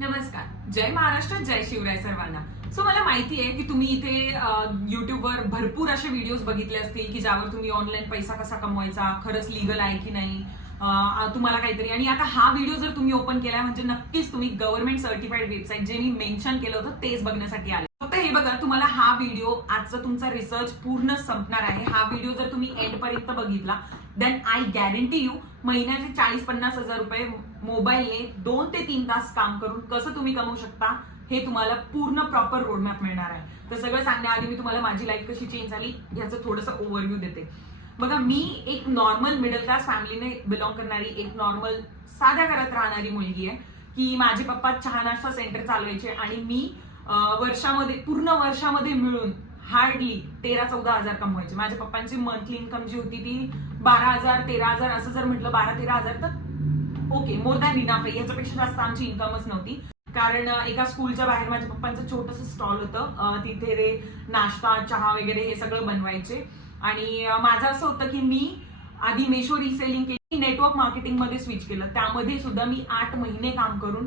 नमस्कार. जय महाराष्ट्र जय शिवराय सर्वांना. सो मला माहिती आहे की तुम्ही इथे युट्यूबवर भरपूर असे व्हिडिओज बघितले असतील की ज्यावर तुम्ही ऑनलाईन पैसा कसा कमवायचा खरंच लिगल आहे की नाही तुम्हाला काहीतरी. आणि आता हा व्हिडिओ जर तुम्ही ओपन केलाय म्हणजे नक्कीच तुम्ही गव्हर्नमेंट सर्टिफाईड वेबसाईट जे मी मेन्शन केलं होतं तेच बघण्यासाठी आले. फक्त हे बघा तुम्हाला हा व्हिडिओ आजचा तुमचा रिसर्च पूर्ण संपणार आहे. हा व्हिडिओ जर तुम्ही एंड पर्यंत बघितला देन आय गॅरंटी यू महिन्याचे चाळीस पन्नास हजार रुपये मोबाईलने दोन ते तीन तास काम करून कसं तुम्ही कमवू शकता हे तुम्हाला पूर्ण प्रॉपर रोडमॅप मिळणार आहे. तर सगळं सांगण्याआधी मी तुम्हाला माझी लाईफ कशी चेंज झाली याचं थोडंसं ओव्हरव्ह्यू देते. बघा मी एक नॉर्मल मिडल क्लास फॅमिलीने बिलॉंग करणारी एक नॉर्मल साध्या घरात राहणारी मुलगी आहे की माझे पप्पा चहा नाश्ता सेंटर चालवायचे आणि मी वर्षामध्ये पूर्ण वर्षामध्ये मिळून हार्डली तेरा चौदा हजार कमवायचे. माझ्या पप्पांची मंथली इन्कम जी होती ती बारा हजार तेरा हजार असं जर म्हटलं बारा तेरा हजार तर ओके मोर दॅन इनाफ आहे. याच्यापेक्षा जास्त आमची इन्कमच नव्हती. कारण एका स्कूलच्या बाहेर माझ्या पप्पांचं छोटंसं स्टॉल होतं. तिथे ते नाश्ता चहा वगैरे हे सगळं बनवायचे. आणि माझं असं होतं की मी आधी मेशो रिसेलिंग केली नेटवर्क मार्केटिंगमध्ये स्विच केलं. त्यामध्ये सुद्धा मी आठ महिने काम करून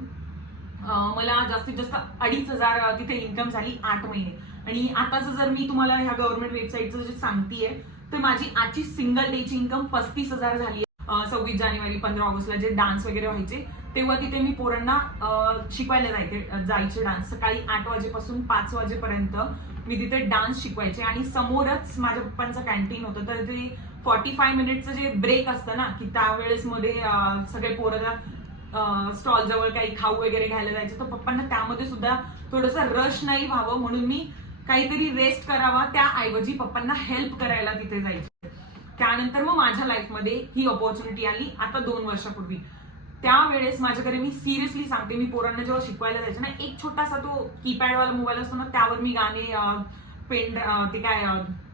मला जास्तीत जास्त अडीच हजार तिथे इन्कम झाली आठ महिने. आणि आताच जर मी तुम्हाला ह्या गव्हर्नमेंट वेबसाईटचं जे सांगतेय तर माझी आजची सिंगल डेची इन्कम पस्तीस हजार झाली सव्वीस जानेवारी पंधरा ऑगस्टला जे डान्स वगैरे व्हायचे तेव्हा तिथे मी पोरांना शिकवायला जायचे जायचे डान्स सकाळी आठ वाजेपासून पाच वाजेपर्यंत मी तिथे डान्स शिकवायचे आणि समोरच माझ्या पप्पांचं कॅन्टीन होतं. तर ते फॉर्टी फाय मिनिटचं जे ब्रेक असतं ना की त्यावेळेस मध्ये सगळे पोरं स्टॉल जवळ काही खाऊ वगैरे घ्यायला जायचं. तर पप्पांना त्यामध्ये सुद्धा थोडंसं रश नाही व्हावं म्हणून मी काहीतरी रेस्ट करावा त्याऐवजी पप्पांना हेल्प करायला तिथे जायचे. त्यानंतर मग माझ्या लाईफमध्ये ही ऑपॉर्च्युनिटी आली आता दोन वर्षापूर्वी. त्यावेळेस माझ्याकडे मी सिरियसली सांगते मी पोरांना जेव्हा शिकवायला जायचे ना एक छोटासा तो कीपॅड वाला मोबाईल असतो ना त्यावर मी गाणे पेन ते काय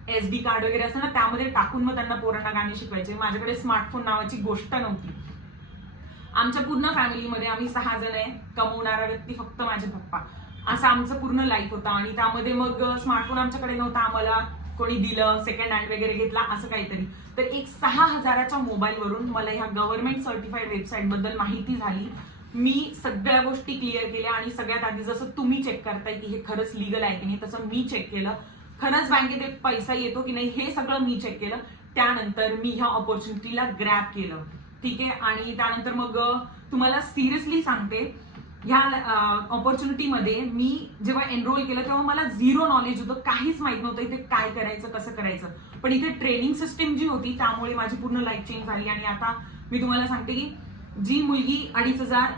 एस डी कार्ड वगैरे असतं ना त्यामध्ये टाकून मग त्यांना पोरांना गाणे शिकवायचे. माझ्याकडे स्मार्टफोन नावाची गोष्ट नव्हती. आमच्या पूर्ण फॅमिलीमध्ये आम्ही सहा जण आहे कमवणारा व्यक्ती फक्त माझे पप्पा. असं आमचं पूर्ण लाईफ होता आणि त्यामध्ये मग स्मार्टफोन आमच्याकडे नव्हता आम्हाला. कोणी दिलं सेकंड हँड वगैरे घेतला असं काहीतरी. तर एक सहा हजाराच्या मोबाईलवरून मला ह्या गव्हर्नमेंट सर्टिफाईड वेबसाईटबद्दल माहिती झाली. मी सगळ्या गोष्टी क्लिअर केल्या आणि सगळ्यात आधी जसं तुम्ही चेक करताय की हे खरंच लिगल आहे की नाही तसं मी चेक केलं. खरंच बँकेत एक पैसा येतो की नाही हे सगळं मी चेक केलं. त्यानंतर मी ह्या ऑपॉर्च्युनिटीला ग्रॅप केलं. ठीक आहे? आणि त्यानंतर मग तुम्हाला सिरियसली सांगते ह्या ऑपॉर्च्युनिटीमध्ये मी जेव्हा एनरोल केलं तेव्हा मला झिरो नॉलेज होतं. काहीच माहीत नव्हतं इथे काय करायचं कसं करायचं. पण इथे ट्रेनिंग सिस्टीम जी होती त्यामुळे माझी पूर्ण लाईफ चेंज झाली. आणि आता मी तुम्हाला सांगते की जी मुलगी अडीच हजार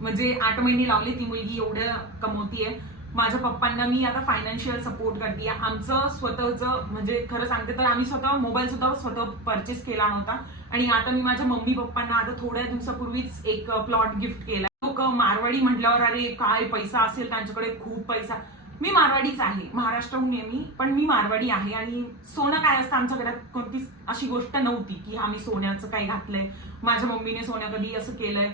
म्हणजे आठ महिने लावले ती मुलगी एवढं कमवतीये. माझ्या पप्पांना मी आता फायनान्शियल सपोर्ट करते आमचं स्वतःचं म्हणजे खरं सांगते तर आम्ही स्वतः मोबाईल सुद्धा स्वतः परचेस केला नव्हता. आणि आता मी माझ्या मम्मी पप्पांना आता थोड्या दिवसापूर्वीच एक प्लॉट गिफ्ट केला. लोक मारवाडी म्हटल्यावर अरे काय पैसा असेल त्यांच्याकडे? खूप पैसा. मी मारवाडीच आहे. महाराष्ट्राहून आहे मी पण मी मारवाडी आहे. आणि सोनं काय असतं आमच्या घरात? कोणतीच अशी गोष्ट नव्हती की आम्ही सोन्याचं काय घातलंय. माझ्या मम्मीने सोन्या कधी असं केलंय.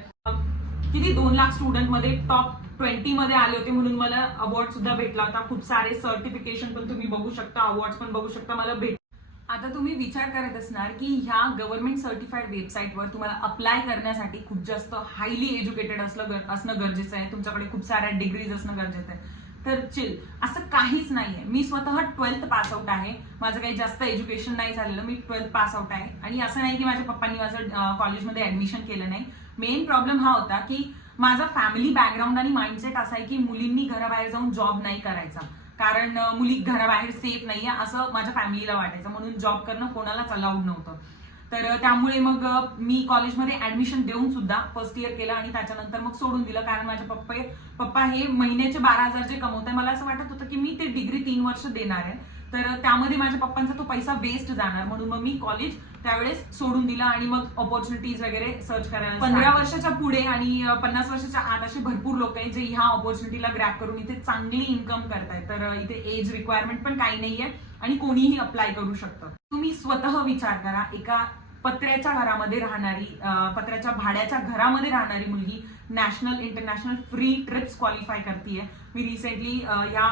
किती दोन लाख स्टुडंटमध्ये टॉप ट्वेंटी मध्ये आले होते म्हणून मला अवॉर्ड सुद्धा भेटला होता. खूप सारे सर्टिफिकेशन पण तुम्ही बघू शकता अवॉर्ड पण बघू शकता. मला भेट आता तुम्ही विचार करत असणार की ह्या गव्हर्नमेंट सर्टिफाईड वेबसाईटवर तुम्हाला अप्लाय करण्यासाठी खूप जास्त हायली एज्युकेटेड असलं असणं गरजेचं आहे. तुमच्याकडे खूप साऱ्या डिग्रीज असणं गरजेचं आहे. तर चिल असं काहीच नाहीये. मी स्वतः ट्वेल्थ पास आउट आहे. माझं काही जास्त एज्युकेशन नाही झालेलं. मी ट्वेल्थ पास आउट आहे. आणि असं नाही की माझ्या पप्पांनी माझं कॉलेजमध्ये ऍडमिशन केलं नाही. मेन प्रॉब्लेम हा होता की माझा फॅमिली बॅकग्राऊंड आणि माइंडसेट असा आहे की मुलींनी घराबाहेर जाऊन जॉब नाही करायचा. कारण मुली घराबाहेर सेफ नाहीये असं माझ्या फॅमिलीला वाटायचं. म्हणून जॉब करणं कोणालाच अलाउड नव्हतं. तर त्यामुळे मग मी कॉलेजमध्ये ऍडमिशन देऊन सुद्धा फर्स्ट इयर केलं आणि त्याच्यानंतर मग सोडून दिलं. कारण माझे पप्पा पप्पा हे महिन्याचे बारा हजार जे कमवताय. मला असं वाटत होतं की मी ते डिग्री तीन वर्ष देणार आहे. तर त्यामध्ये माझ्या पप्पांचा तो पैसा वेस्ट जाणार. म्हणून मग मी कॉलेज त्यावेळेस सोडून दिलं आणि मग ऑपॉर्च्युनिटीज वगैरे सर्च करायला पंधरा वर्षाच्या पुढे आणि पन्नास वर्षाच्या आत असे भरपूर लोक आहेत जे ह्या ऑपॉर्च्युनिटीला ग्रॅप करून इथे चांगली इन्कम करतायत. तर इथे एज रिक्वायरमेंट पण काही नाहीये आणि कोणीही अप्लाय करू शकतं. तुम्ही स्वतः विचार करा एका पत्र्याच्या घरामध्ये राहणारी पत्र्याच्या भाड्याच्या घरामध्ये राहणारी मुलगी national international free trips qualify करते मी रिसेंटली या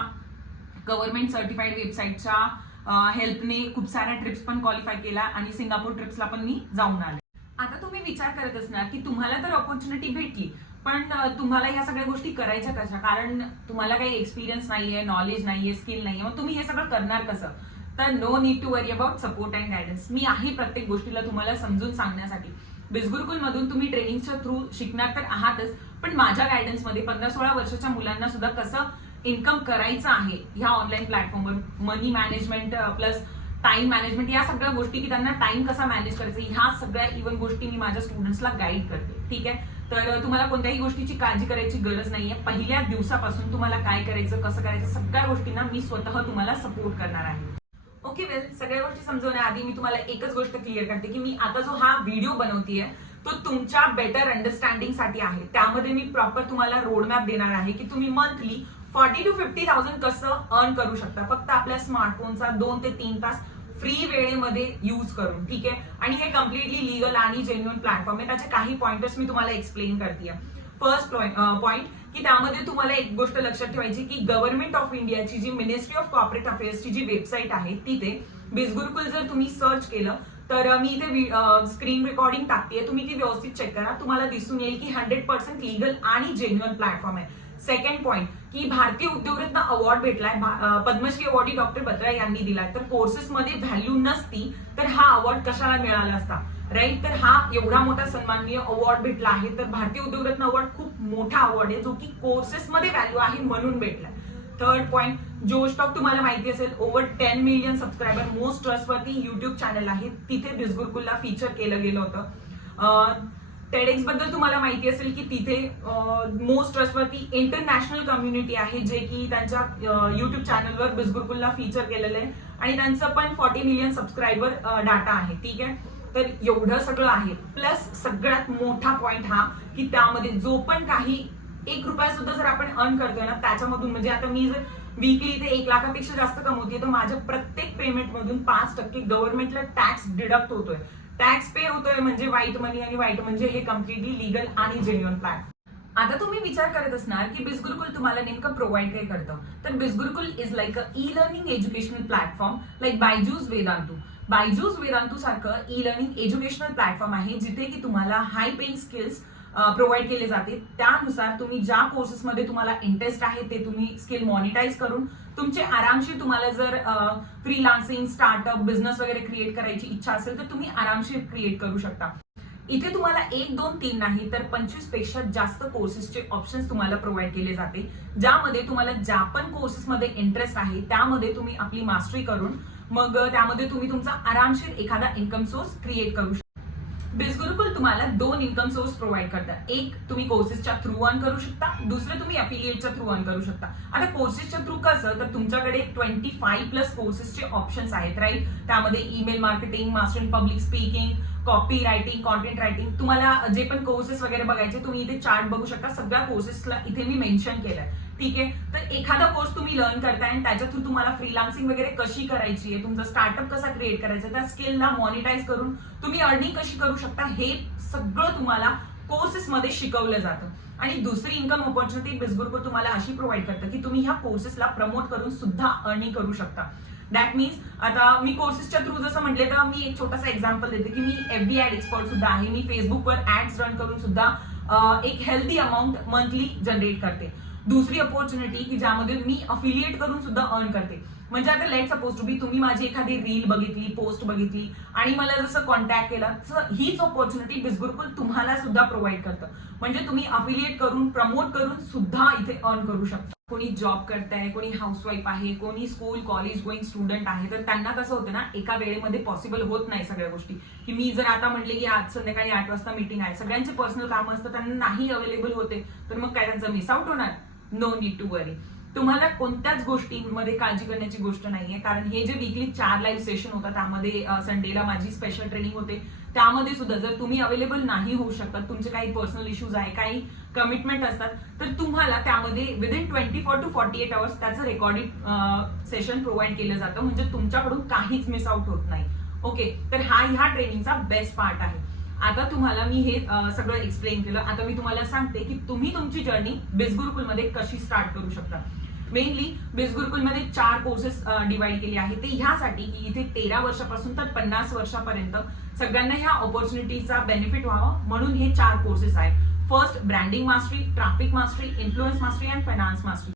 गव्हर्नमेंट सर्टिफाईड वेबसाईटच्या हेल्पने खूप साऱ्या ट्रिप्स पण क्वालिफाय केला आणि सिंगापूर ट्रिप्सला पण मी जाऊन आले. आता तुम्ही विचार करत असणार की तुम्हाला तर ऑपॉर्च्युनिटी भेटली पण तुम्हाला ह्या सगळ्या गोष्टी करायच्या कशा? कारण तुम्हाला काही एक्सपिरियन्स नाहीये नॉलेज नाहीये स्किल नाहीये मग तुम्ही हे सगळं करणार कसं? तर no need to worry about support and guidance मी आहे प्रत्येक गोष्टीला तुम्हाला समजून सांगण्यासाठी. बिझगुरुकुल मधून तुम्ही ट्रेनिंगच्या थ्रू शिकणार तर आहातच पण माझ्या गायडन्समध्ये पंधरा सोळा वर्षाच्या मुलांना सुद्धा कसं इन्कम करायचं आहे ह्या ऑनलाईन प्लॅटफॉर्मवर money management plus time management या सगळ्या गोष्टी की त्यांना टाइम कसा मॅनेज करायचा ह्या सगळ्या इव्हन गोष्टी मी माझ्या स्टुडंट्सला गाईड करते. ठीक आहे? तर तुम्हाला कोणत्याही गोष्टीची काळजी करायची गरज नाहीये. पहिल्या दिवसापासून तुम्हाला काय करायचं कसं करायचं सगळ्या गोष्टींना मी स्वतः तुम्हाला सपोर्ट करणार आहे. ओके वेल सगळ्या गोष्टी समजवण्याआधी मी तुम्हाला एकच गोष्ट क्लिअर करते की मी आता जो हा व्हिडिओ बनवतीये तो तुमच्या बेटर अंडरस्टँडिंगसाठी आहे. त्यामध्ये मी प्रॉपर तुम्हाला रोडमॅप देणार आहे की तुम्ही monthly forty two fifty thousand कसं अर्न करू शकता? फक्त आपल्या स्मार्टफोनचा दोन ते तीन तास फ्री वेळेमध्ये यूज करून ठीक आहे? आणि हे कम्प्लिटली लिगल आणि जेन्युअन प्लॅटफॉर्म आहे. त्याचे काही पॉइंटर्स मी तुम्हाला एक्सप्लेन करते फर्स्ट पॉइंट की त्यामध्ये तुम्हाला एक गोष्ट लक्षात ठेवायची की गव्हर्नमेंट ऑफ इंडियाची जी मिनिस्ट्री ऑफ कॉर्पोरेट अफेअर्सची जी वेबसाईट आहे तिथे बिझगुरुकुल जर तुम्ही सर्च केलं तर मी इथे स्क्रीन रेकॉर्डिंग टाकते तुम्ही ती व्यवस्थित चेक करा. तुम्हाला दिसून येईल की हंड्रेड पर्सेंट लिगल आणि जेन्युअन प्लॅटफॉर्म आहे. सेकंड पॉइंट की भारतीय उद्योगरत्न अवॉर्ड भेटलाय. पद्मश्री अवॉर्डी डॉक्टर बत्रा यांनी दिलाय. तर कोर्सेसमध्ये व्हॅल्यू नसती तर हा अवॉर्ड कशाला मिळाला असता? राईट तर हा एवढा मोठा सन्माननीय अवॉर्ड भेटला आहे. तर भारतीय उद्योगरत्न अवॉर्ड खूप मोठा अवॉर्ड आहे जो की कोर्सेसमध्ये व्हॅल्यू आहे म्हणून भेटलाय. थर्ड पॉइंट जो स्टॉक तुम्हाला माहिती असेल over ten million subscriber most ट्रस्टवरती YouTube channel आहे. तिथे बिजगुरकुलला फीचर केलं गेलं होतं. टेडेक्सबद्दल तुम्हाला माहिती असेल की तिथे मोस्ट ट्रस्टवरती इंटरनॅशनल कम्युनिटी आहे जे की त्यांच्या युट्यूब चॅनलवर बिजगुरकुलला फीचर केलेलं आहे. आणि त्यांचं पण फॉर्टी मिलियन सबस्क्रायबर डाटा आहे. ठीक आहे? तर एवढं सगळं आहे. प्लस सगळ्यात मोठा पॉइंट हा की त्यामध्ये जो पण काही एक रुपया सुद्धा जर आपण अर्न करतोय ना त्याच्यामधून म्हणजे आता मी जर वीकली ते एक लाखापेक्षा जास्त कमवते तर माझ्या प्रत्येक पेमेंटमधून पाच टक्के गव्हर्नमेंटला टॅक्स डिडक्ट होतोय. टॅक्स पे होतोय म्हणजे वाईट मनी आणि वाईट म्हणजे हे कम्प्लिटली लिगल आणि जेन्युअन प्लॅन आता तुम्ही विचार करत असणार की बिजगुरुकुल तुम्हाला नेमकं प्रोव्हाइड काय करतं? तर Bizgurukul is like a e learning educational platform like Byju's Vedantu Byju's Vedantu सारखं ई लर्निंग एज्युकेशनल प्लॅटफॉर्म आहे जिथे की तुम्हाला हाय पेइंग स्किल्स प्रोव्हाइड केले जाते. त्यानुसार तुम्ही ज्या कोर्सेसमध्ये तुम्हाला इंटरेस्ट आहे ते तुम्ही स्किल मॉनिटाईज करून तुमचे आरामशीर तुम्हाला जर फ्रीलान्सिंग स्टार्टअप बिझनेस वगैरे क्रिएट करायची इच्छा असेल तर तुम्ही आरामशीर क्रिएट करू शकता. इथे तुम्हाला एक दोन तीन नाही तर पंचवीसपेक्षा जास्त कोर्सेसचे ऑप्शन्स तुम्हाला प्रोव्हाइड केले जाते. ज्यामध्ये तुम्हाला ज्या पण कोर्सेसमध्ये इंटरेस्ट आहे त्यामध्ये तुम्ही आपली मास्टरी करून मग त्यामध्ये तुम्ही तुमचा आरामशीर एखादा इन्कम सोर्स क्रिएट करू शकता. बिजगुरुकुल तुम्हाला दोन इन्कम सोर्स प्रोव्हाइड करतात. एक तुम्ही कोर्सेसच्या थ्रू अर्न करू शकता. दुसरं तुम्ही अफिलिएटच्या थ्रू अर्न करू शकता. आता कोर्सेसच्या थ्रू कसं? तर तुमच्याकडे ट्वेंटी फाईव्ह प्लस कोर्सेसचे ऑप्शन्स आहेत राईट त्यामध्ये email marketing master in public speaking copy writing content writing तुम्हाला जे पण कोर्सेस वगैरे बघायचे तुम्ही इथे चार्ट बघू शकता. सगळ्या कोर्सेसला इथे मी मेन्शन केलंय. ठीक आहे? तर एखादा कोर्स तुम्ही लर्न करताय आणि त्याच्या थ्रू तुम्हाला फ्रीलान्सिंग वगैरे कशी करायची आहे तुमचा स्टार्टअप कसा क्रिएट करायचा त्या स्किलला मॉनिटाईज करून तुम्ही अर्निंग कशी करू शकता हे सगळं तुम्हाला कोर्सेस मध्ये शिकवलं जातं. आणि दुसरी इन्कम ऑपॉर्च्युनिटी बिझगुरकुल तुम्हाला अशी प्रोव्हाइड करतं की तुम्ही ह्या कोर्सेसला प्रमोट करून सुद्धा अर्निंग करू शकता. दॅट मीन्स आता मी कोर्सेसच्या थ्रू जसं म्हटले तर मी एक छोटासा एक्झाम्पल देते की मी एफ बी ऍड एक्सपर्ट सुद्धा आहे. मी फेसबुकवर ऍड्स रन करून सुद्धा एक हेल्दी अमाऊंट मंथली जनरेट करते. दुसरी अपॉर्च्युनिटी की ज्यामध्ये मी अफिलिएट करून सुद्धा अर्न करते. म्हणजे आता लेट सपोज टू बी तुम्ही माझी एखादी रील बघितली पोस्ट बघितली आणि मला जसं कॉन्टॅक्ट केला तर हीच ऑपॉर्च्युनिटी बिझगुरुकुल तुम्हाला सुद्धा प्रोव्हाइड करतं. म्हणजे तुम्ही अफिलिएट करून प्रमोट करून सुद्धा इथे अर्न करू शकता. कोणी जॉब करताय कोणी हाऊसवाईफ आहे कोणी स्कूल कॉलेज गोईंग स्टुडंट आहे तर त्यांना कसं होतं ना एका वेळेमध्ये पॉसिबल होत नाही सगळ्या गोष्टी. की मी जर आता म्हटले की आज संध्याकाळी आठ वाजता मीटिंग आहे सगळ्यांचे पर्सनल काम असतं त्यांना नाही अवेलेबल होते तर मग काय त्यांचं मिस आउट होणार? नो नीड टू वरी तुम्हाला कोणत्याच गोष्टींमध्ये काळजी करण्याची गोष्ट नाहीये. कारण हे जे वीकली चार लाईव्ह सेशन होता त्यामध्ये संडेला माझी स्पेशल ट्रेनिंग होते. त्यामध्ये सुद्धा जर तुम्ही अवेलेबल नाही होऊ शकतात तुमचे काही पर्सनल इश्यूज आहे काही कमिटमेंट असतात तर तुम्हाला त्यामध्ये within twenty four to forty eight hours त्याचं रेकॉर्डिंग सेशन प्रोव्हाइड केलं जातं. म्हणजे तुमच्याकडून काहीच मिस आउट होत नाही. ओके तर हा ह्या ट्रेनिंगचा बेस्ट पार्ट आहे. आता तुम्हाला मी हे सगळं एक्सप्लेन केलं. आता मी तुम्हाला सांगते की तुम्ही तुमची जर्नी बिझगुरुकुलमध्ये कशी स्टार्ट करू शकता. मेनली बिझगुरुकुलमध्ये चार कोर्सेस डिवाइड केले आहेत. ते ह्यासाठी की इथे तेरा वर्षापासून तर पन्नास वर्षापर्यंत सगळ्यांना ह्या ऑपॉर्च्युनिटीचा बेनिफिट व्हावा. म्हणून हे चार कोर्सेस आहेत. First branding mastery traffic mastery influence mastery and finance mastery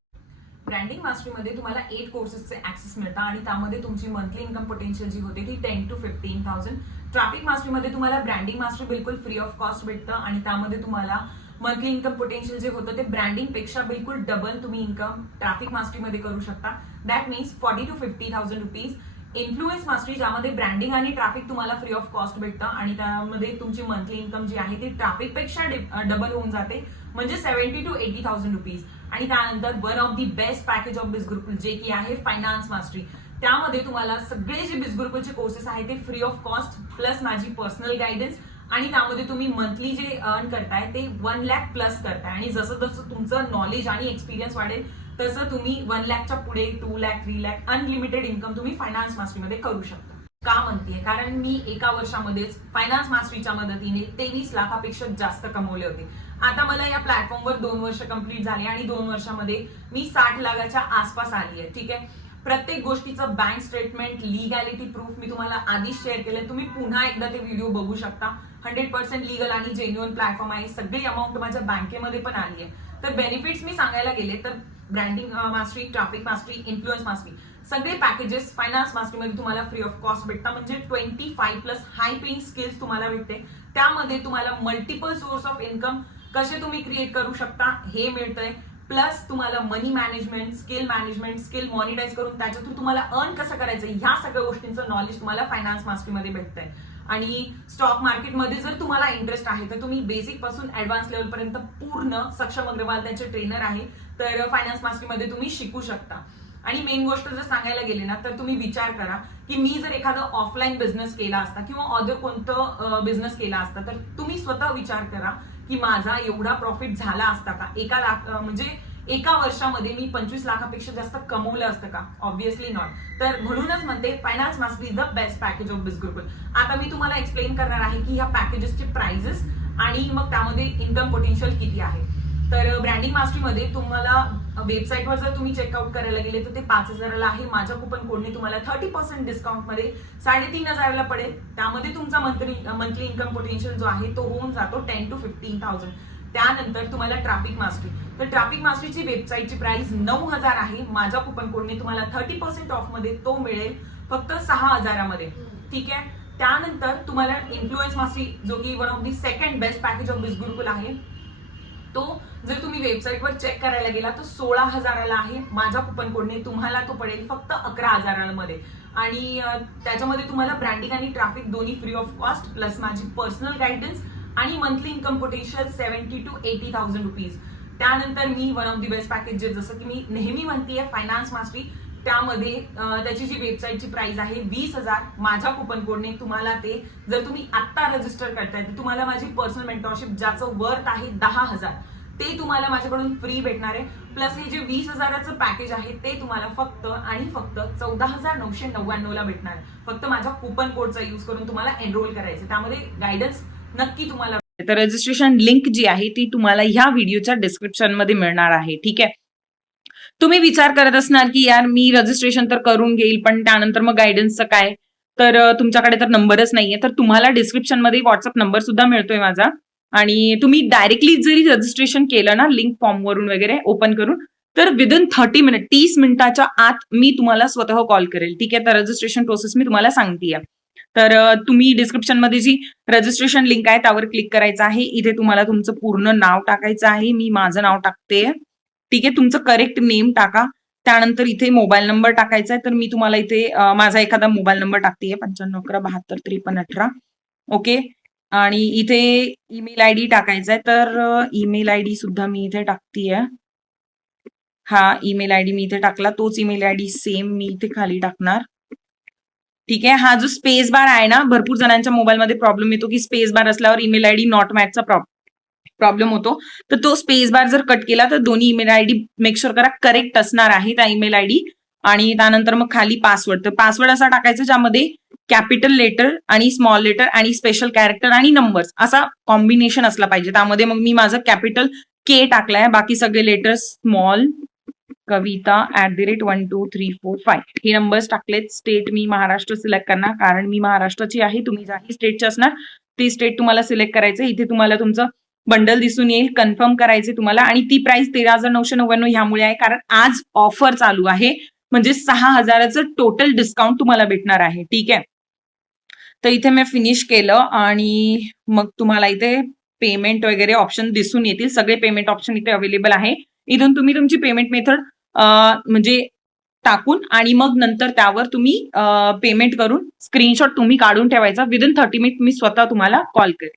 branding मास्टरीमध्ये तुम्हाला एट कोर्सेसचे ऍक्सेस मिळतात आणि त्यामध्ये तुमची मंथली इन्कम पोटेन्शियल जी होते ती ten to fifteen thousand traffic मास्टरीमध्ये तुम्हाला ब्रँडिंग मास्टरी बिलकुल फ्री ऑफ कॉस्ट भेटतं आणि त्यामध्ये तुम्हाला मंथली इन्कम पोटेन्शियल जे होतं ते ब्रँडिंगपेक्षा बिलकुल डबल तुम्ही इन्कम ट्रॅफिक मास्टरीमध्ये करू शकता. That means forty two fifty thousand rupees influence mastery ज्यामध्ये ब्रँडिंग आणि ट्रॅफिक तुम्हाला फ्री ऑफ कॉस्ट भेटतं आणि त्यामध्ये तुमची मंथली इन्कम जी आहे ती ट्रॅफिकपेक्षा डबल होऊन जाते. म्हणजे seventy two eighty thousand rupees आणि त्यानंतर one of the best package of Bizgurukul जे की आहे फायनान्स मास्टरी त्यामध्ये तुम्हाला सगळे जे बिस्गुरुकुलचे कोर्सेस आहेत ते फ्री ऑफ कॉस्ट प्लस माझी पर्सनल गायडन्स आणि त्यामध्ये तुम्ही मंथली जे अर्न करताय ते वन लॅक प्लस करताय. आणि जसं जसं तुमचं नॉलेज आणि एक्सपिरियन्स वाढेल तसं तुम्ही वन लॅकच्या पुढे two lakh three lakh unlimited income तुम्ही फायनान्स मास्टरीमध्ये करू शकता. का म्हणतेय? कारण मी एका वर्षामध्येच फायनान्स मास्टरीच्या मदतीने तेवीस लाखापेक्षा जास्त कमवले होते. आता मला या प्लॅटफॉर्मवर दोन वर्ष कंप्लीट झाले आणि दोन वर्षामध्ये मी साठ लाखाच्या आसपास आली आहे ठीक आहे? प्रत्येक गोष्टीचं बँक स्टेटमेंट लिगॅलिटी प्रूफ मी तुम्हाला आधीच शेअर केलं तुम्ही पुन्हा एकदा ते व्हिडिओ बघू शकता. हंड्रेड पर्सेंट लिगल आणि जेन्युअन प्लॅटफॉर्म आहे. सगळी अमाऊंट माझ्या बँकेमध्ये पण आली आहे. तर बेनिफिट्स मी सांगायला गेले तर branding mastery traffic mastery influence mastery सगळे पॅकेजेस फायनान्स मास्टरीमध्ये तुम्हाला फ्री ऑफ कॉस्ट भेटतात. म्हणजे twenty five plus high paying skills तुम्हाला भेटते. त्यामध्ये तुम्हाला मल्टिपल सोर्स ऑफ इन्कम कसे तुम्ही क्रिएट करू शकता हे मिळतंय. प्लस तुम्हाला money management skill management skill monetize करून त्याच्या थ्रू तुम्हाला अर्न कसं करायचं ह्या सगळ्या गोष्टींचं नॉलेज तुम्हाला फायनान्स मास्टरीमध्ये भेटतंय. आणि स्टॉक मार्केटमध्ये जर तुम्हाला इंटरेस्ट आहे तर तुम्ही बेसिकपासून ऍडव्हान्स लेवलपर्यंत पूर्ण सक्षम अग्रवाल त्यांचे ट्रेनर आहे तर फायनान्स मास्टरीमध्ये तुम्ही शिकू शकता. आणि मेन गोष्ट जर सांगायला गेले ना तर तुम्ही विचार करा की मी जर एखादा ऑफलाईन बिझनेस केला असता किंवा अदर कोणतं बिझनेस केला असता तर तुम्ही स्वतः विचार करा की माझा एवढा प्रॉफिट झाला असता का? एका लाख म्हणजे एका वर्षामध्ये मी पंचवीस लाखापेक्षा जास्त कमवलं असतं का? ऑब्व्हियसली नॉट तर म्हणूनच म्हणते finance mastery is the best package of Bizgurukul आता मी तुम्हाला एक्सप्लेन करणार आहे की ह्या पॅकेजेसचे प्राइजेस आणि मग त्यामध्ये इन्कम पोटेन्शियल किती आहे. तर ब्रँडिंग मास्टरीमध्ये तुम्हाला वेबसाईटवर जर तुम्ही चेकआउट करायला गेले तर ते पाच हजाराला आहे. माझ्या कुपन कोडने तुम्हाला थर्टी पर्सेंट डिस्काउंटमध्ये साडेतीन हजाराला पडेल. त्यामध्ये तुमचा मंथली मंथली इन्कम पोटेन्शियल जो आहे तो होऊन जातो टेन टू फिफ्टीन थाउजंड त्यानंतर तुम्हाला ट्रॅफिक मास्टरी तर ट्रॅफिक मास्टरीची वेबसाईटची प्राइस नऊ हजार आहे. माझ्या कुपन कोडने तुम्हाला थर्टी पर्सेंट ऑफमध्ये तो मिळेल फक्त सहा हजारामध्ये. ठीक आहे? त्यानंतर तुम्हाला इन्फ्लुएन्स मास्टरी जो की one of the second best package of Bizgurukul आहे. तो जर तुम्ही वेबसाईटवर चेक करायला गेला तर सोळा हजाराला आहे. माझ्या कुपन कोडने तुम्हाला तो पडेल फक्त अकरा हजारामध्ये. आणि त्याच्यामध्ये तुम्हाला ब्रँडिंग आणि ट्रॅफिक दोन्ही फ्री ऑफ कॉस्ट प्लस माझी पर्सनल गायडन्स आणि monthly income potential seventy two eighty thousand rupees त्यानंतर मी one of the best packages जसं की मी नेहमी म्हणते फायनान्स मास्टरी त्यामध्ये त्याची जी वेबसाईटची प्राइस आहे वीस हजार. माझ्या कुपन कोडने तुम्हाला ते जर तुम्ही आत्ता रजिस्टर करताय तर तुम्हाला माझी पर्सनल मेंटॉरशिप ज्याचं वर्थ आहे दहा हजार ते तुम्हाला माझ्याकडून फ्री भेटणार आहे. प्लस हे जे वीस हजाराचं पॅकेज आहे ते तुम्हाला फक्त आणि फक्त चौदा हजार नऊशे नव्याण्णव ला भेटणार. फक्त माझ्या कुपन कोडचा यूज करून तुम्हाला एनरोल करायचं त्यामध्ये गायडन्स नक्की तुम्हाला तर रजिस्ट्रेशन लिंक जी आहे ती तुम्हाला ह्या व्हिडिओच्या डिस्क्रिप्शनमध्ये मिळणार आहे. ठीक आहे? तुम्ही विचार करत असणार की यार मी रजिस्ट्रेशन तर करून घेईल पण त्यानंतर मग गायडन्सचं काय? तर तुमच्याकडे तर नंबरच नाहीये. तर तुम्हाला डिस्क्रिप्शनमध्ये व्हॉट्सअप नंबर सुद्धा मिळतोय माझा. आणि तुम्ही डायरेक्टली जरी रजिस्ट्रेशन केलं ना लिंक फॉर्म वरून वगैरे ओपन करून तर विदिन थर्टी मिनिट तीस मिनिटाच्या आत मी तुम्हाला स्वतः कॉल करेल. ठीक आहे? तर रजिस्ट्रेशन प्रोसेस मी तुम्हाला सांगतेय. तर तुम्ही डिस्क्रिप्शनमध्ये जी रजिस्ट्रेशन लिंक आहे त्यावर क्लिक करायचं आहे. इथे तुम्हाला तुमचं पूर्ण नाव टाकायचं आहे. मी माझं नाव टाकते ठीक आहे तुमचं करेक्ट नेम टाका. त्यानंतर इथे मोबाईल नंबर टाकायचा आहे तर मी तुम्हाला इथे माझा एखादा मोबाईल नंबर टाकतेय. पंच्याण्णव अकरा बहात्तर त्रेपन्न अठरा. ओके आणि इथे ईमेल आय डी टाकायचा आहे तर ईमेल आय डी सुद्धा मी इथे टाकतीये. हा ईमेल आय डी मी इथे टाकला. तोच ईमेल आय डी सेम मी इथे खाली टाकणार. ठीक आहे? हा जो स्पेस बार आहे ना भरपूर जणांच्या मोबाईलमध्ये प्रॉब्लेम येतो की स्पेस बार असल्यावर ईमेल आय डी नॉट मॅचचा प्रॉब्लेम होतो. तर तो स्पेस बार जर कट केला तर दोन्ही ईमेल आय डी मेकशुअर करा करेक्ट असणार आहे त्या ईमेल आय डी आणि त्यानंतर मग खाली पासवर्ड तर पासवर्ड असा टाकायचा ज्यामध्ये कॅपिटल लेटर आणि स्मॉल लेटर आणि स्पेशल कॅरेक्टर आणि नंबर्स असा कॉम्बिनेशन असला पाहिजे. त्यामध्ये मग मी माझं कॅपिटल के टाकलाय. बाकी सगळे letter small Kavita at the rate one two three four five हे नंबर्स टाकलेत. स्टेट मी महाराष्ट्र सिलेक्ट करणार. कारण मी महाराष्ट्राची आहे. तुम्ही ज्याही स्टेटचे असणार ते स्टेट तुम्हाला सिलेक्ट करायचं इथे तुम्हाला तुमचं बंडल दिसून येईल कन्फर्म करायचे तुम्हाला. आणि ती प्राइस तेरा हजार नऊशे नव्याण्णव ह्यामुळे आहे कारण आज ऑफर चालू आहे. म्हणजे सहा हजाराचं टोटल डिस्काउंट तुम्हाला भेटणार आहे. ठीक आहे? तर इथे मी फिनिश केलं आणि मग तुम्हाला इथे पेमेंट वगैरे ऑप्शन दिसून येतील. सगळे पेमेंट ऑप्शन इथे अवेलेबल आहे. इथून तुम्ही तुमची पेमेंट मेथड म्हणजे टाकून आणि मग नंतर त्यावर तुम्ही पेमेंट करून स्क्रीनशॉट तुम्ही काढून ठेवायचा. विदिन थर्टी मिनिट मी स्वतः तुम्हाला कॉल करेन.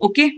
ओके